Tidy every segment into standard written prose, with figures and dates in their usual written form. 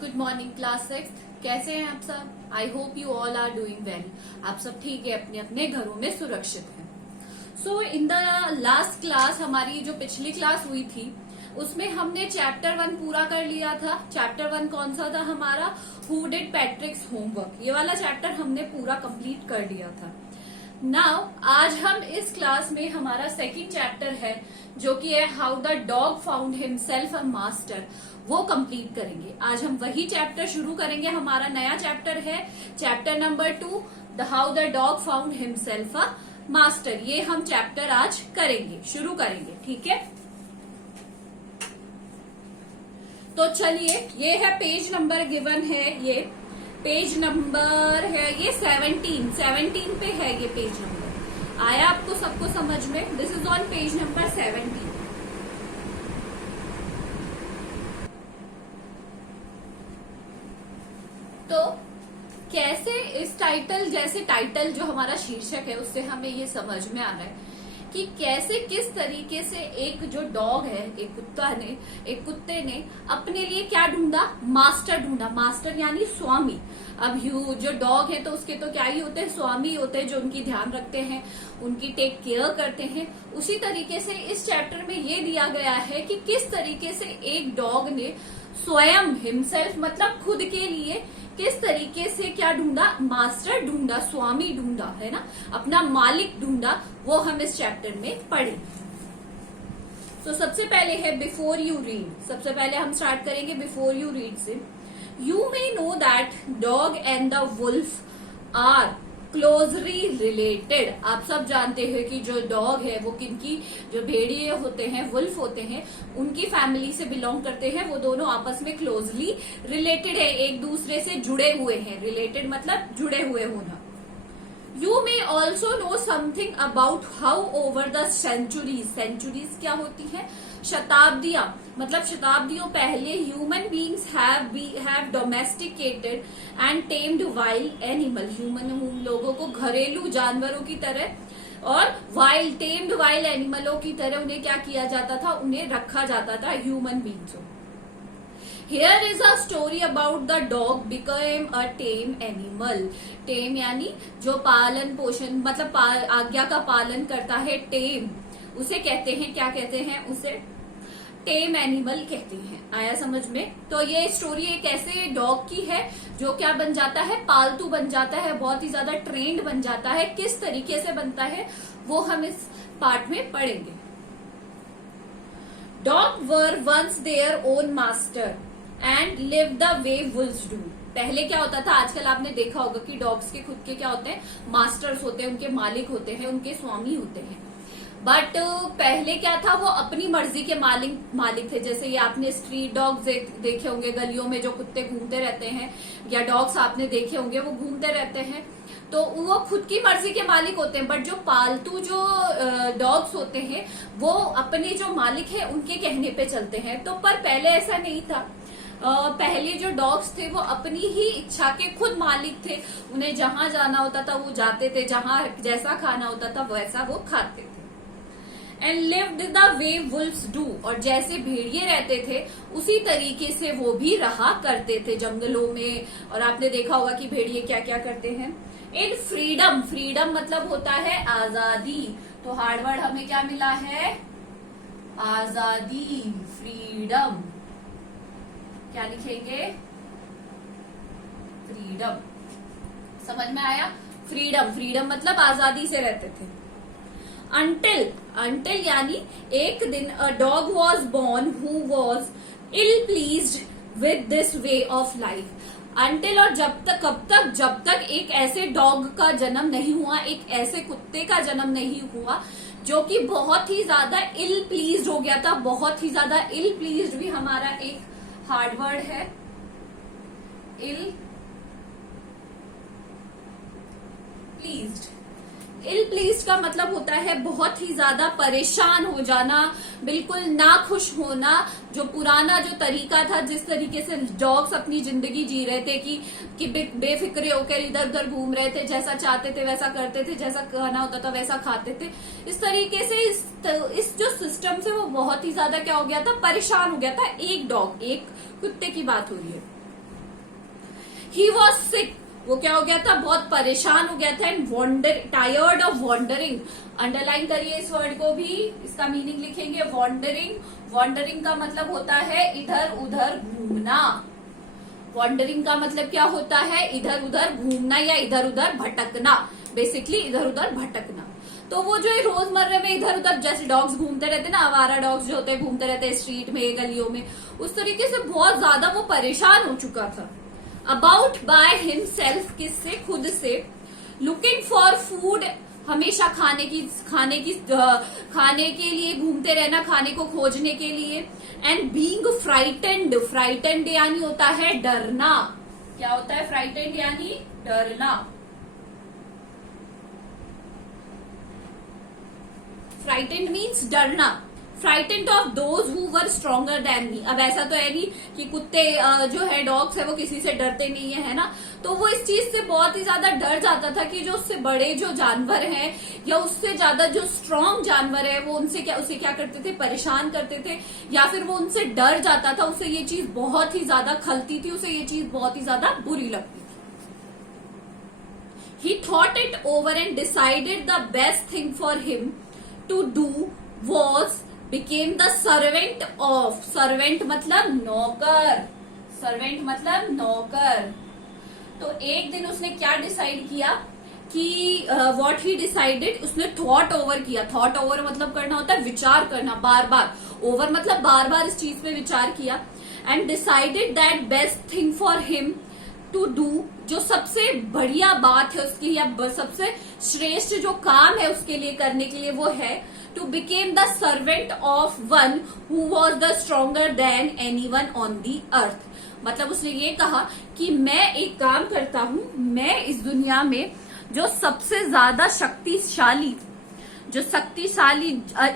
Good morning class six. कैसे हैं आप सब? I hope you all are doing well. आप सब ठीक है, अपने अपने घरों में सुरक्षित हैं। सो इन द लास्ट क्लास, हमारी जो पिछली क्लास हुई थी उसमें हमने चैप्टर 1 पूरा कर लिया था। चैप्टर 1 कौन सा था हमारा? Who did पैट्रिक्स homework. ये वाला चैप्टर हमने पूरा कंप्लीट कर लिया था। नाउ आज हम इस क्लास में हमारा सेकंड चैप्टर है जो कि है how the dog found himself a master, वो कंप्लीट करेंगे। आज हम वही चैप्टर शुरू करेंगे। हमारा नया चैप्टर है chapter number 2, the how the dog found himself a master. ये हम चैप्टर आज करेंगे, शुरू करेंगे, ठीक है। तो चलिए, ये है पेज नंबर गिवन है, ये पेज नंबर है ये 17 पे है ये पेज नंबर। आया आपको सबको समझ में? This is on page number 17। तो कैसे इस टाइटल, जैसे टाइटल जो हमारा शीर्षक है उससे हमें ये समझ में आ रहा है कि कैसे किस तरीके से एक जो डॉग है, एक कुत्ते ने अपने लिए क्या ढूंढा? मास्टर ढूंढा। मास्टर यानी स्वामी। अब जो डॉग है तो उसके तो क्या ही होते हैं? स्वामी होते हैं, जो उनकी ध्यान रखते हैं, उनकी टेक केयर करते हैं। उसी तरीके से इस चैप्टर में ये दिया गया है कि किस तरीके से एक डॉग ने स्वयं हिमसेल्फ मतलब खुद के लिए किस तरीके से क्या ढूंढा? मास्टर ढूंढा, स्वामी ढूंढा, है ना, अपना मालिक ढूंढा। वो हम इस चैप्टर में पढ़ेंगे। तो सबसे पहले है बिफोर यू रीड। सबसे पहले हम स्टार्ट करेंगे बिफोर यू रीड से। You may know that dog and the wolf are closely related. आप सब जानते हैं कि जो डॉग है वो किनकी, जो भेड़िए होते हैं, वुल्फ होते हैं, उनकी फैमिली से बिलोंग करते हैं। वो दोनों आपस में क्लोजली रिलेटेड है, एक दूसरे से जुड़े हुए हैं। रिलेटेड मतलब जुड़े हुए होना। You may also know something about how over the centuries. Centuries क्या होती है? शताब्दियां। मतलब शताब्दियों पहले human beings have domesticated and tamed wild animal. Human लोगों को घरेलू जानवरों की तरह और टेम्ड वाइल्ड एनिमलों की तरह उन्हें क्या किया जाता था? उन्हें रखा जाता था, ह्यूमन बींग्स को। Here is a story about the dog became a tame animal. टेम यानी जो पालन पोषण मतलब आज्ञा का पालन करता है, टेम उसे कहते हैं, क्या कहते हैं उसे? टेम एनिमल कहते हैं। आया समझ में? तो ये स्टोरी एक ऐसे डॉग की है जो क्या बन जाता है? पालतू बन जाता है, बहुत ही ज्यादा ट्रेंड बन जाता है। किस तरीके से बनता है वो हम इस पार्ट में पढ़ेंगे। Dog were once their own master and live the way wolves do. पहले क्या होता था? आजकल आपने देखा होगा कि डॉग्स के खुद के क्या होते हैं? मास्टर्स होते हैं, उनके मालिक होते हैं, उनके स्वामी होते हैं। बट पहले क्या था? वो अपनी मर्जी के मालिक थे। जैसे ये आपने स्ट्रीट डॉग्स देखे होंगे, गलियों में जो कुत्ते घूमते रहते हैं, या डॉग्स आपने देखे होंगे वो घूमते रहते हैं, तो वो खुद की मर्जी के मालिक होते हैं। बट जो पालतू जो डॉग्स होते हैं वो अपने जो मालिक है उनके कहने पे चलते हैं। तो पर पहले ऐसा नहीं था। पहले जो डॉग्स थे वो अपनी ही इच्छा के खुद मालिक थे। उन्हें जहां जाना होता था वो जाते थे, जहां जैसा खाना होता था वैसा वो खाते थे। And lived the way wolves do. और जैसे भेड़िए रहते थे उसी तरीके से वो भी रहा करते थे जंगलों में। और आपने देखा होगा कि भेड़िए क्या क्या करते हैं? इन फ्रीडम। फ्रीडम मतलब होता है आजादी। तो हार्ड वर्ड हमें क्या मिला है? आजादी, फ्रीडम। क्या लिखेंगे? फ्रीडम। समझ में आया? फ्रीडम, फ्रीडम मतलब आजादी से रहते थे। अंटिल यानी एक दिन a dog was born who was ill pleased with this way of life. Until और जब तक, कब तक? जब तक एक ऐसे डॉग का जन्म नहीं हुआ, एक ऐसे कुत्ते का जन्म नहीं हुआ जो कि बहुत ही ज्यादा इल प्लीज्ड हो गया था। बहुत ही ज्यादा इल प्लीज्ड भी हमारा एक हार्ड वर्ड है। इल प्लीज्ड। इल प्लीज्ड का मतलब होता है बहुत ही ज्यादा परेशान हो जाना, बिल्कुल नाखुश होना। जो पुराना जो तरीका था, जिस तरीके से डॉग्स अपनी जिंदगी जी रहे थे कि बेफिक्रे होकर इधर उधर घूम रहे थे, जैसा चाहते थे वैसा करते थे, जैसा खाना होता था वैसा खाते थे, इस तरीके से इस जो सिस्टम से वो बहुत ही ज्यादा क्या हो गया था? परेशान हो गया था। एक डॉग, एक कुत्ते की बात हो रही है। ही वॉज सिक, वो क्या हो गया था, बहुत परेशान हो गया था, and wander tired of wandering. Underline करिए इस वर्ड को भी, इसका मीनिंग लिखेंगे वॉन्डरिंग। वॉन्डरिंग का मतलब होता है इधर उधर घूमना। वॉन्डरिंग का मतलब क्या होता है, इधर उधर घूमना या इधर उधर भटकना, बेसिकली इधर उधर भटकना। तो वो जो रोजमर्रा में इधर उधर जैसे डॉग्स घूमते रहते ना, आवारा डॉग्स जो होते हैं घूमते रहते हैं स्ट्रीट में गलियों में, उस तरीके से बहुत ज्यादा वो परेशान हो चुका था। अबाउट बाय हिमसेल्फ, किससे, खुद से। लुकिंग फॉर फूड, हमेशा खाने के लिए घूमते रहना, खाने को खोजने के लिए। एंड बीइंग फ्राइटेंड, फ्राइटेंड यानी होता है डरना। क्या होता है फ्राइटेंड यानी डरना। फ्राइटेंड मीन्स डरना। Frightened of those who were stronger than me. अब ऐसा तो है नहीं कि कुत्ते जो है डॉग्स है वो किसी से डरते नहीं है ना, तो वो इस चीज से बहुत ही ज्यादा डर जाता था कि जो उससे बड़े जो जानवर हैं या उससे ज्यादा जो स्ट्रांग जानवर है वो उसे क्या करते थे, परेशान करते थे, या फिर वो उनसे डर जाता था, उसे ये चीज बहुत ही ज्यादा खलती थी, उसे ये चीज बहुत ही ज्यादा बुरी लगती थी। He thought it over and decided the best thing for him to do was became the servant of, servant मतलब नौकर, servant मतलब नौकर। तो एक दिन उसने क्या डिसाइड किया कि what he decided, उसने थॉट ओवर किया। थॉट ओवर मतलब करना होता है विचार करना, बार बार, ओवर मतलब बार बार इस चीज पे विचार किया। And decided that best thing for him to do, जो सबसे बढ़िया बात है उसकी या सबसे श्रेष्ठ जो काम है उसके लिए करने के लिए वो है to became the servant of one who was the stronger than anyone on the earth. मतलब उसने ये कहा कि मैं एक काम करता हूं, मैं इस दुनिया में जो सबसे ज्यादा शक्तिशाली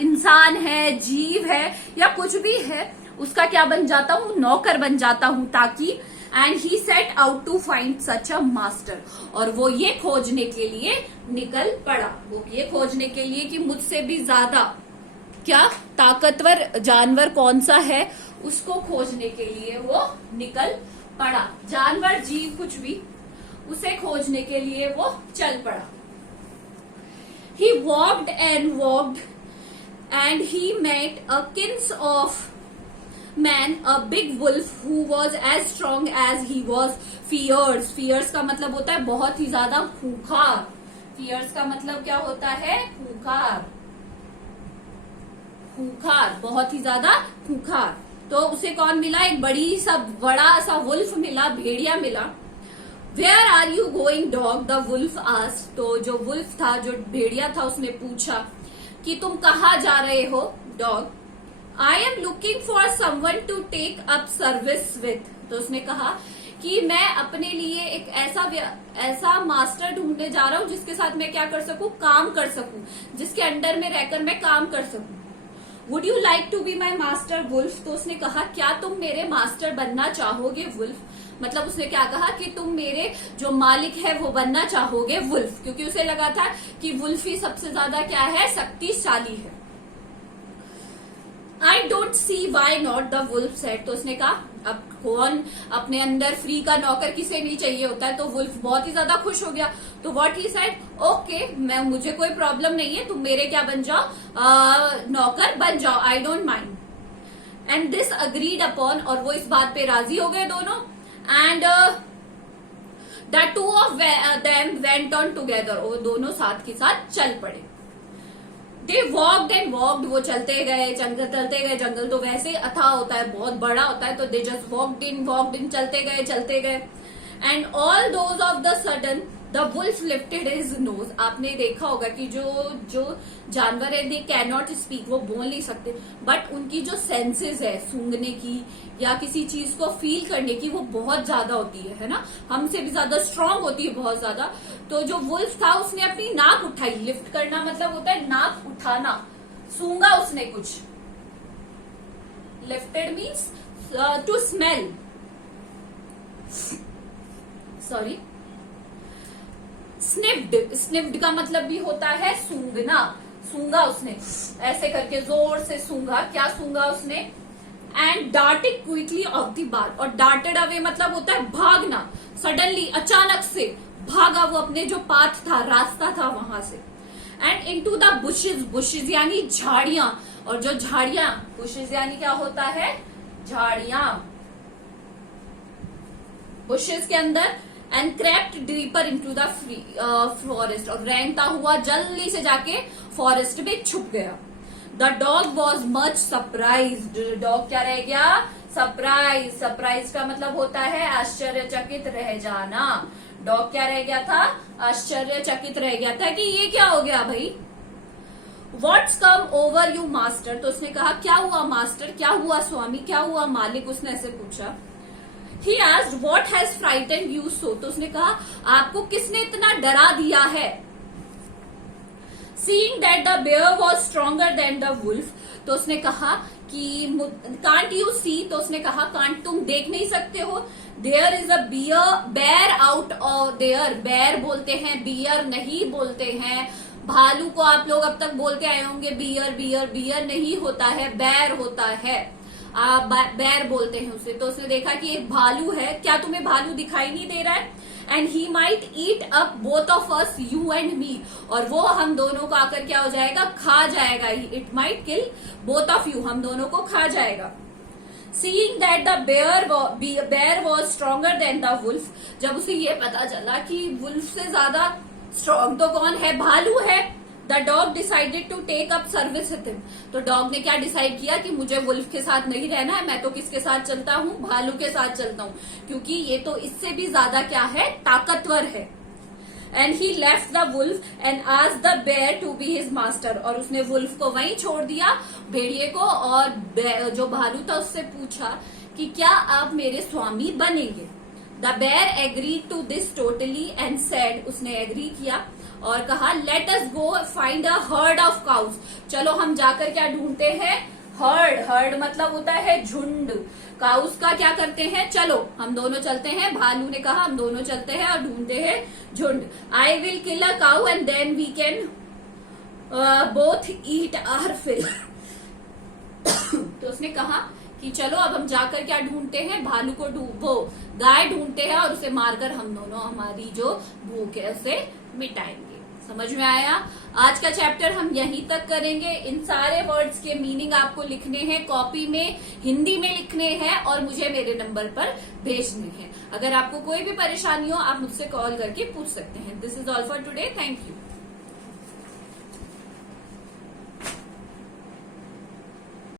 इंसान है, जीव है या कुछ भी है, उसका क्या बन जाता हूं, नौकर बन जाता हूं, ताकि and he set out to find such a master. और वो ये खोजने के लिए निकल पड़ा, वो ये खोजने के लिए कि मुझसे भी ज्यादा क्या ताकतवर जानवर कौन सा है, उसको खोजने के लिए वो निकल पड़ा। जानवर जीव कुछ भी, उसे खोजने के लिए वो चल पड़ा। He walked and he met a kins of man, a big wolf who was as strong as he was fierce। fierce का मतलब होता है बहुत ही ज्यादा खूंखार। fierce का मतलब क्या होता है, खूंखार, खूंखार, बहुत ही ज्यादा खूंखार। तो उसे कौन मिला, एक बड़ा सा वुल्फ मिला, भेड़िया मिला। Where are you going, dog? the wolf asked। तो जो वुल्फ था, जो भेड़िया था, उसने पूछा कि तुम कहाँ जा रहे हो, dog. I am looking for someone to take up service with। तो उसने कहा कि मैं अपने लिए एक ऐसा मास्टर ढूंढने जा रहा हूं जिसके साथ मैं क्या कर सकूं, काम कर सकूं, जिसके अंडर में रहकर मैं काम कर सकूं। Would you like to be my master, wolf? तो उसने कहा क्या तुम मेरे मास्टर बनना चाहोगे, वुल्फ। मतलब उसने क्या कहा कि तुम मेरे जो मालिक है वो बनना चाहोगे, वुल्फ, क्योंकि उसे लगा था कि वुल्फ ही सबसे ज्यादा क्या है, शक्तिशाली है। I don't see why not, the wolf said। तो उसने कहा अब कौन अपने अंदर फ्री का नौकर किसे नहीं चाहिए होता है। तो वुल्फ बहुत ही ज्यादा खुश हो गया। तो व्हाट ही सेड, ओके, मुझे कोई प्रॉब्लम नहीं है, तुम मेरे क्या बन जाओ, नौकर बन जाओ, I don't mind. And this agreed upon, और वो इस बात पे राजी हो गए दोनों। And the two of them went on together, वो दोनों साथ के साथ चल पड़े। They walked and walked, वो चलते गए, जंगल तो वैसे ही अथाह होता है, बहुत बड़ा होता है, तो they just walked in, चलते गए। And all those of the sudden the wolf lifted his nose। आपने देखा होगा कि जो जानवर है, they cannot speak, वो बोल नहीं सकते, बट उनकी जो सेंसेस है, सूंघने की या किसी चीज को फील करने की, वो बहुत ज्यादा होती है ना, हमसे भी ज्यादा स्ट्रांग होती है, बहुत ज्यादा। तो जो वुल्फ था उसने अपनी नाक उठाई, लिफ्ट करना मतलब होता है नाक उठाना, सूंघा उसने कुछ। Lifted means to smell, sorry, sniffed का मतलब भी होता है सूंघना। सूंघा उसने, ऐसे करके जोर से सूंघा। क्या सूंघा उसने, and darted quickly off the bar, और डार्टेड अवे मतलब होता है भागना, सडनली अचानक से भागा वो अपने जो पाथ था, रास्ता था वहां से। And into the bushes, bushes यानी झाड़ियां, और जो झाड़ियां, बुशेस यानी क्या होता है, झाड़ियां, बुशेस के अंदर, and crept deeper into the forest, और रेंगता हुआ जल्दी से जाके फॉरेस्ट में छुप गया। The dog was much surprised, dog क्या रह गया, सरप्राइज, सरप्राइज का मतलब होता है आश्चर्यचकित रह जाना। डॉग क्या रह गया था, आश्चर्यचकित रह गया था कि ये क्या हो गया भाई। What's come over you master, तो उसने कहा क्या हुआ मास्टर, क्या हुआ स्वामी, क्या हुआ मालिक, उसने ऐसे पूछा। He asked what has frightened you so, तो उसने कहा आपको किसने इतना डरा दिया है। Seeing that the bear was stronger than the wolf, तो उसने कहा कि can't you see, तो उसने कहा can't, तुम देख नहीं सकते हो, there is a bear out of there, bear बोलते हैं, bear नहीं बोलते हैं। भालू को आप लोग अब तक बोलते आए होंगे बियर बियर, बियर नहीं होता है, बैर होता है, बैर बोलते हैं उसे। तो उसने देखा कि एक भालू है, क्या तुम्हें भालू दिखाई नहीं दे रहा है, and he might eat up both of us, you and me, और वो हम दोनों को आकर क्या हो जाएगा, खा जाएगा। It might kill both of you, हम दोनों को खा जाएगा। Seeing that the bear was stronger than the wolf, जब उसे ये पता चला कि वुल्फ से ज्यादा स्ट्रॉन्ग तो कौन है, भालू है। The dog decided to take up service with him, तो डॉग ने क्या डिसाइड किया कि मुझे वुल्फ के साथ नहीं रहना है, मैं तो किसके साथ चलता हूँ, भालू के साथ चलता हूँ, क्योंकि ये तो इससे भी ज्यादा क्या है, ताकतवर है। And he left the wolf and asked the bear to be his master, और उसने वुल्फ को वहीं छोड़ दिया, भेड़िए को, और जो भालू था उससे पूछा कि क्या आप मेरे स्वामी बनेंगे। The bear agreed to this totally and said, उसने एग्री किया और कहा let us go find a herd of cows, चलो हम जाकर क्या ढूंढते हैं, हर्ड, हर्ड मतलब होता है झुंड, काउस का क्या करते हैं, चलो हम दोनों चलते हैं। भालू ने कहा हम दोनों चलते हैं और ढूंढते हैं झुंड। I will kill a cow and then we can both eat our fill. तो उसने कहा कि चलो अब हम जाकर क्या ढूंढते हैं, भालू को वो गाय ढूंढते हैं और उसे मारकर हम दोनों हमारी जो भूख है उसे मिटाएंगे। समझ में आया। आज का चैप्टर हम यहीं तक करेंगे। इन सारे वर्ड्स के मीनिंग आपको लिखने हैं, कॉपी में हिंदी में लिखने हैं और मुझे मेरे नंबर पर भेजने हैं। अगर आपको कोई भी परेशानी हो आप मुझसे कॉल करके पूछ सकते हैं। This is all for today, thank you.